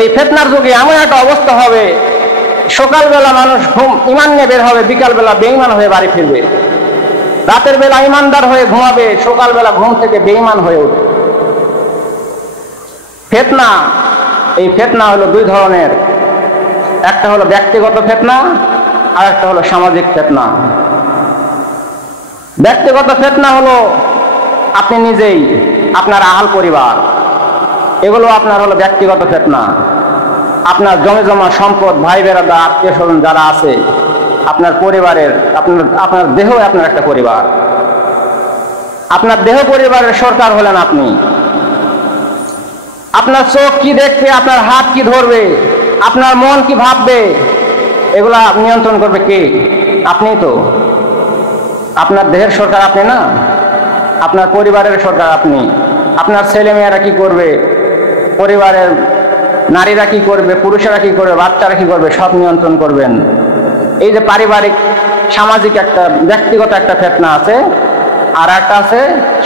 এই ফিতনার যুগে এমন একটা অবস্থা হবে, সকালবেলা মানুষ ঈমান নিয়ে বের হবে, বিকালবেলা বেঈমান হয়ে বাড়ি ফিরবে। রাতের বেলা ঈমানদার হয়ে ঘুমাবে, সকালবেলা ঘুম থেকে বেঈমান হয়ে উঠবে। ফিতনা, এই ফিতনা হলো দুই ধরনের, একটা হলো ব্যক্তিগত ফিতনা আর একটা হলো সামাজিক ফিতনা। ব্যক্তিগত ফিতনা হলো আপনি নিজেই, আপনার আহাল পরিবার, এগুলো আপনার হলো ব্যক্তিগত ফিতনা। আপনার জমে জমা সম্পদ, ভাই বেরাদা, আত্মীয় স্বজন যারা আছে, আপনার পরিবারের, আপনার দেহ, আপনার একটা পরিবার, আপনার দেহ পরিবারের সরকার হলেন আপনি। আপনার চোখ কি দেখবে, আপনার হাত কি ধরবে, আপনার মন কি ভাববে, এগুলা নিয়ন্ত্রণ করবে কে? আপনি তো। আপনার দেহের সরকার আপনি না, আপনার পরিবারের সরকার আপনি। আপনার ছেলেমেয়েরা কি করবে, পরিবারের নারীরা কি করবে, পুরুষেরা কি করবে, বাচ্চারা কি করবে, সব নিয়ন্ত্রণ করবেন। এই যে পারিবারিক সামাজিক একটা ব্যক্তিগত একটা ফিতনা আছে, আর একটা আছে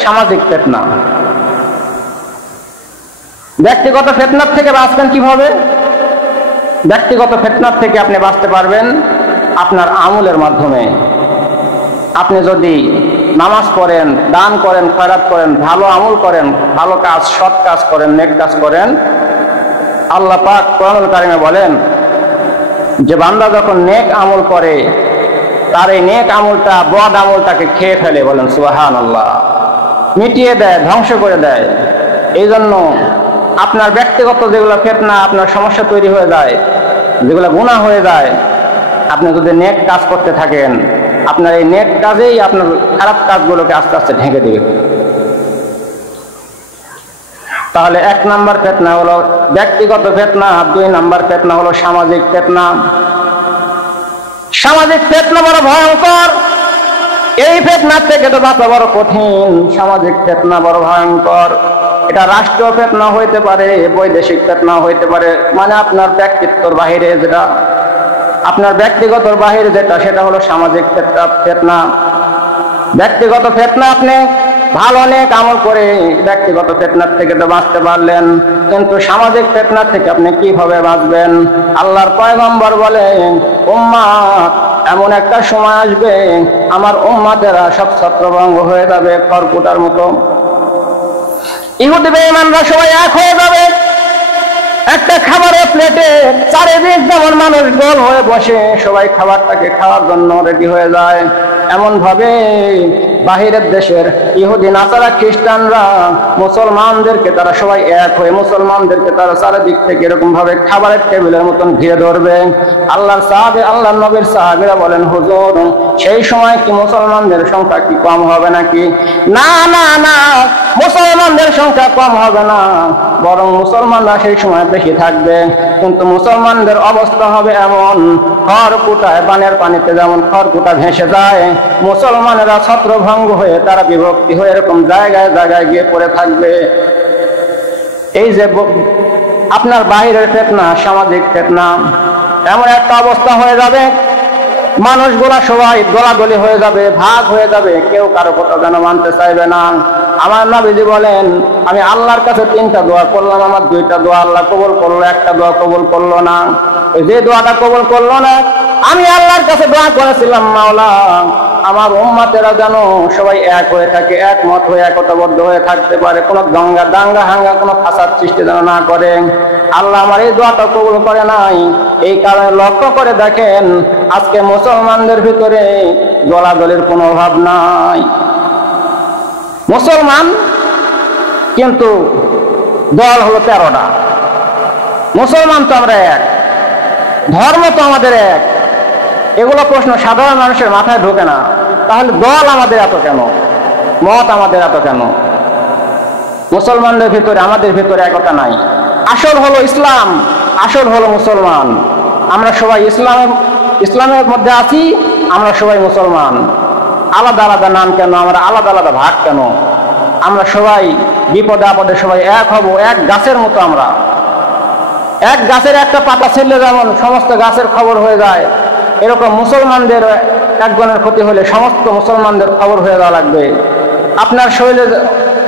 সামাজিক ফিতনা। ব্যক্তিগত ফিতনার থেকে বাঁচবেন কিভাবে? ব্যক্তিগত ফিতনার থেকে আপনি বাঁচতে পারবেন আপনার আমলের মাধ্যমে। আপনি যদি নামাজ পড়েন, দান করেন, খয়রাত করেন, ভালো আমল করেন, ভালো কাজ, সৎ কাজ করেন, নেক কাজ করেন, আল্লাহ পাক কোরআনুল কারিমে বলেন যে বান্দা যখন নেক আমল করে তার এই নেক আমলটা বদ আমলটাকে খেয়ে ফেলে, বলেন সুবহানাল্লাহ, মিটিয়ে দেয়, ধ্বংস করে দেয়। এই জন্য আপনার ব্যক্তিগত যেগুলো ফিতনা, আপনার সমস্যা তৈরি হয়ে যায়, যেগুলো গুনাহ হয়ে যায়, আপনি যদি নেক কাজ করতে থাকেন, আপনার এই নেক কাজেই আপনার খারাপ কাজগুলোকে আস্তে আস্তে ঢেকে দেবে। তাহলে এক নাম্বার ফিতনা হলো ব্যক্তিগত ফিতনা, আর দুই নাম্বার ফিতনা হলো সামাজিক ফিতনা। সামাজিক ফিতনা বড় ভয়ঙ্কর, এই ফিতনার থেকে তো বাঁচা বড় কঠিন। সামাজিক ফিতনা বড় ভয়ঙ্কর, এটা রাষ্ট্রীয় ফিতনা হইতে পারে, বৈদেশিক ফিতনা হইতে পারে, মানে আপনার ব্যক্তিত্বর বাহিরে যেটা, আপনার ব্যক্তিগতর বাহিরে যেটা, সেটা হলো সামাজিক ফিতনা। ব্যক্তিগত ফিতনা আপনি ভালো অনেক আমল করে ব্যক্তিগত ফিতনার থেকে তো বাঁচতে পারলেন, কিন্তু সামাজিক ফিতনার থেকে আপনি কিভাবে বাঁচবেন? আল্লাহর পয়গম্বর বলেন, উম্মাত, এমন একটা সময় আসবে আমার উম্মাতেরা সব ছত্রভঙ্গ হয়ে যাবে খড়কুটার মতো। ইহুদি বেঈমানরা সবাই এক হয়ে যাবে। একটা খাবারের প্লেটে চারিদিক যেমন মানুষ গোল হয়ে বসে, সবাই খাবারটাকে খাওয়ার জন্য রেডি হয়ে যায়, এমন ভাবে বাহিরের দেশের ইহুদি নাসারা খ্রিস্টানরা মুসলমানদেরকে তারা সবাই এক হয়ে মুসলমানদেরকে তারা চারিদিক থেকে এরকম ভাবে খাবারের টেবিলের মতন ঘিরে ধরবে। আল্লাহর সাহাবে, আল্লাহ নবীর সাহাবীরা বলেন, হুজুর সেই সময় কি মুসলমানদের সংখ্যা কি কম হবে নাকি? না না না, মুসলমানদের সংখ্যা কম হবে না, বরং মুসলমানরা সেই সময় বেশি থাকবে। কিন্তু মুসলমানদের অবস্থা হবে এমন, খড়কুটায় বানের পানিতে যেমন খড়কুটা ভেসে যায়, মুসলমানেরা ছত্রভঙ্গ হয়ে তারা বিভক্তি হয়ে এরকম জায়গায় জায়গায় গিয়ে পড়ে থাকবে। এই যে আপনার বাহিরের ফিতনা, সামাজিক ফিতনা, এমন একটা অবস্থা হয়ে যাবে, মানুষগুলা সবাই দলাদলি হয়ে যাবে, ভাগ হয়ে যাবে, কেউ কারো কথা যেন মানতে চাইবে না। আমার নবীজি বলেন, আমি আল্লাহর কাছে 3টা দোয়া করলাম, আমার 2টা দোয়া আল্লাহ কবুল করলো, একটা দোয়া কবুল করলো না। যে দোয়াটা কবুল করলো না, আমি আল্লাহর কাছে দোয়া করেছিলাম, মাওলা আমার উম্মতেরা যেন সবাই এক হয়ে থাকে, একমত হয়ে একতাবদ্ধ হয়ে থাকতে পারে, কোনো দাঙ্গা হাঙ্গা কোনো ফাসাদ সৃষ্টি যেন না করে। আল্লাহ আমার এই দোয়াটা কবুল করে নাই। এই কারণে লক্ষ্য করে দেখেন, আজকে মুসলমানদের ভিতরে দলাদলির কোনো অভাব নাই। মুসলমান কিন্তু দল হলো 13টা। মুসলমান তো আমরা এক, ধর্ম তো আমাদের এক। এগুলো প্রশ্ন সাধারণ মানুষের মাথায় ঢোকে না। তাহলে দল আমাদের এত কেন, মত আমাদের এত কেন? মুসলমানদের ভিতরে, আমাদের ভিতরে একতা নাই। আসল হলো ইসলাম, আসল হলো মুসলমান। আমরা সবাই ইসলামের মধ্যে আছি, আমরা সবাই মুসলমান। আলাদা আলাদা নাম কেন, আমরা আলাদা আলাদা ভাগ কেন? আমরা সবাই বিপদে আপদে সবাই এক হব, এক গাছের মতো। আমরা এক গাছের একটা পাতা ছিঁড়লে যেমন সমস্ত গাছের খবর হয়ে যায়, এরকম মুসলমানদের একজনের ক্ষতি হলে সমস্ত মুসলমানদের খবর হয়ে যাওয়া লাগবে। আপনার শরীরে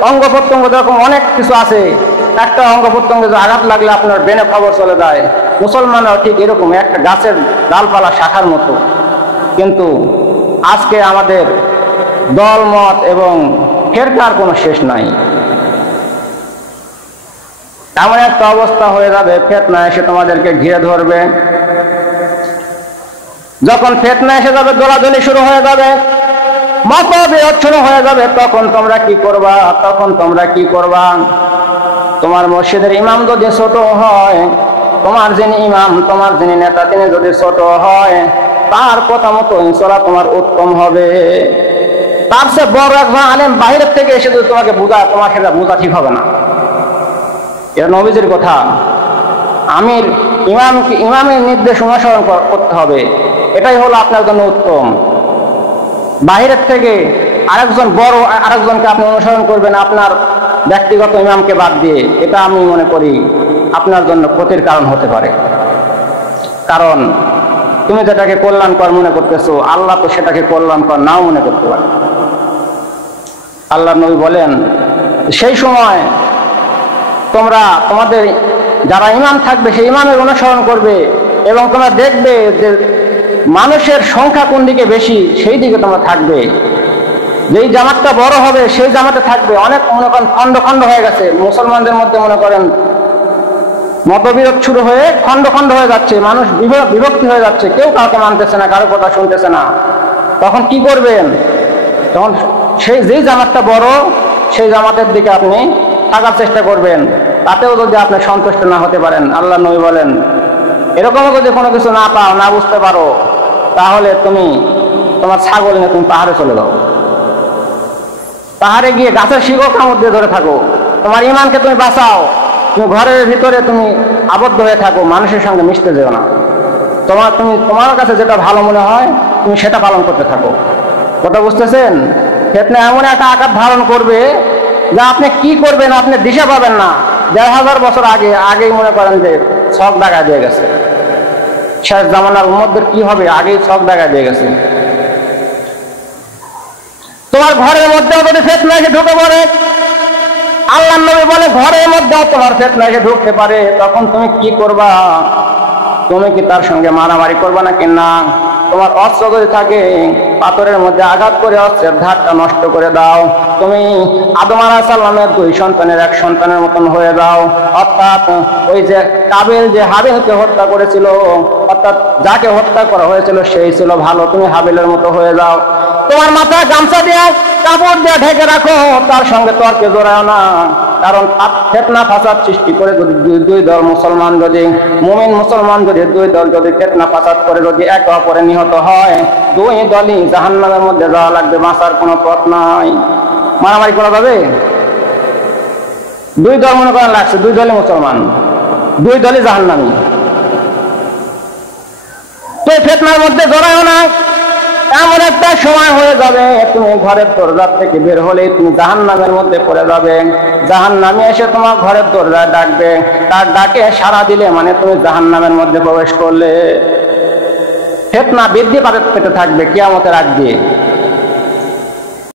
অঙ্গ প্রত্যঙ্গ যেরকম অনেক কিছু আছে, একটা অঙ্গ প্রত্যঙ্গে যে আঘাত লাগলে আপনার ব্রেনে খবর চলে যায়, মুসলমানরাও ঠিক এরকম একটা গাছের ডালপালা শাখার মতো। কিন্তু আজকে আমাদের দলমত এবং ফেরকার কোনো শেষ নাই। এমন একটা অবস্থা হয়ে যাবে, ফিতনা এসে তোমাদেরকে ঘিরে ধরবে। যখন ফিতনা এসে যাবে, দোলাদলি শুরু হয়ে যাবে, মতবিরোধ শুরু হয়ে যাবে, তখন তোমরা কি করবা? তোমার মসজিদের ইমাম যদি ছোট হয়, তোমার যিনি ইমাম, তোমার যিনি নেতা, তিনি যদি ছোট হয়, তার কথা মতো চলা তোমার উত্তম হবে। তার চেয়ে বড় একজন আলেম বাইরের থেকে এসে যদি তোমাকে বোঝায়, তোমার সেটা বোঝা ঠিক হবে না। এটা নবীজির কথা। ইমামের নির্দেশ অনুসরণ করতে হবে, এটাই হলো আপনার জন্য উত্তম। বাহিরের থেকে আরেকজনকে আপনি অনুসরণ করবেন আপনার ব্যক্তিগত ইমামকে বাদ দিয়ে, এটা আমি মনে করি আপনার জন্য ক্ষতির কারণ হতে পারে। কারণ তুমি যেটাকে কল্যাণকর মনে করতেছো, আল্লাহ তো সেটাকে কল্যাণকর নাও মনে করতে পারে। আল্লাহ নবী বলেন, সেই সময় তোমাদের যারা ইমাম থাকবে সেই ইমামের অনুসরণ করবে, এবং তোমরা দেখবে যে মানুষের সংখ্যা কোন দিকে বেশি, সেই দিকে তোমরা থাকবে। যেই জামাতটা বড় হবে সেই জামাতে থাকবে। অনেক মনে করেন খণ্ড খণ্ড হয়ে গেছে মুসলমানদের মধ্যে, মনে করেন মতবিরোধ শুরু হয়ে খণ্ড খণ্ড হয়ে যাচ্ছে, মানুষ বিভক্তি হয়ে যাচ্ছে, কেউ কাউকে মানতেছে না, কারো কথা শুনতেছে না। তখন কি করবেন? তখন যেই জামাতটা বড় সেই জামাতের দিকে আপনি থাকার চেষ্টা করবেন। তাতেও যদি আপনি সন্তুষ্ট না হতে পারেন, আল্লাহ নবী বলেন, এরকমও যদি কোনো কিছু না পাও, না বুঝতে পারো, তাহলে তোমার ছাগল নিয়ে তুমি পাহাড়ে চলে যাও। পাহাড়ে গিয়ে গাছের শিকড় কামড় দিয়ে ধরে থাকো। তোমার ইমানকে তুমি বাঁচাও। তুমি ঘরের ভিতরে তুমি আবদ্ধ হয়ে থাকো, মানুষের সঙ্গে মিশতে যেও না। তোমার কাছে যেটা ভালো মনে হয় তুমি সেটা পালন করতে থাকো। কথা বুঝতেছেন? ফিতনা এমন একটা আকার ধারণ করবে যা আপনি কি করবেন আপনি দিশা পাবেন না। ১,৫০০ বছর আগেই মনে করেন যে ছক দাগা দিয়ে গেছে। শেষ জামানার উম্মতদের কি হবে আগেই ছক দাগা দিয়ে গেছে। তোমার ঘরের মধ্যেও যদি ফিতনা এসে ঢুকে পড়ে, আল্লাহ নবী বলে ঘরের মধ্যেও তোমার ফিতনা এসে ঢুকতে পারে, তখন তুমি কি করবা? তুমি কি তার সঙ্গে মারামারি করবা নাকি না? তোমার অস্ত্র যদি থাকে, পাথরের মধ্যে আঘাত করে অস্ত্রের ধারটা নষ্ট করে দাও। তুমি আদম আলাইহিস সালামের 2 সন্তানের 1 সন্তানের মতন হয়ে যাও। অর্থাৎ ওই যে কাবিল যে হাবিলকে হত্যা করেছিল, অর্থাৎ যাকে হত্যা করা হয়েছিল সেই ছিল ভালো, তুমি হাবিলের মতো হয়ে যাও। তোমার মাথায় গামছা দিয়ে কাপড় দিয়ে ঢেকে রাখো, তার সঙ্গে তর্কে জড়াও না। কারণ ফিতনা ফাসাদ সৃষ্টি করে যদি দুই দল মুসলমান, যদি মুমিন মুসলমান যদি 2 দল যদি ফিতনা ফাসাদ করে যদি একে অপরে নিহত হয়, 2 দলই জাহান্নামের মধ্যে যাওয়া লাগবে, বাঁচার কোনো পথ নাই। মারামারি করা যাবে? 2 দল মনে করেন লাগছে, 2 দলই মুসলমান, 2 দলই জাহান্নামী। তো ফিতনার মধ্যে জড়াও না। এমন একটা সময় হয়ে যাবে তুমি ঘরের দরজা থেকে বের হলেই তুমি জাহান্নামের মধ্যে পড়ে যাবে। জাহান্নামী এসে তোমার ঘরের দরজায় ডাকবে, তার ডাকে সাড়া দিলে মানে তুমি জাহান্নামের মধ্যে প্রবেশ করলে। ফিতনা বৃদ্ধি পেতে থাকবে কিয়ামতের আগ দিয়ে।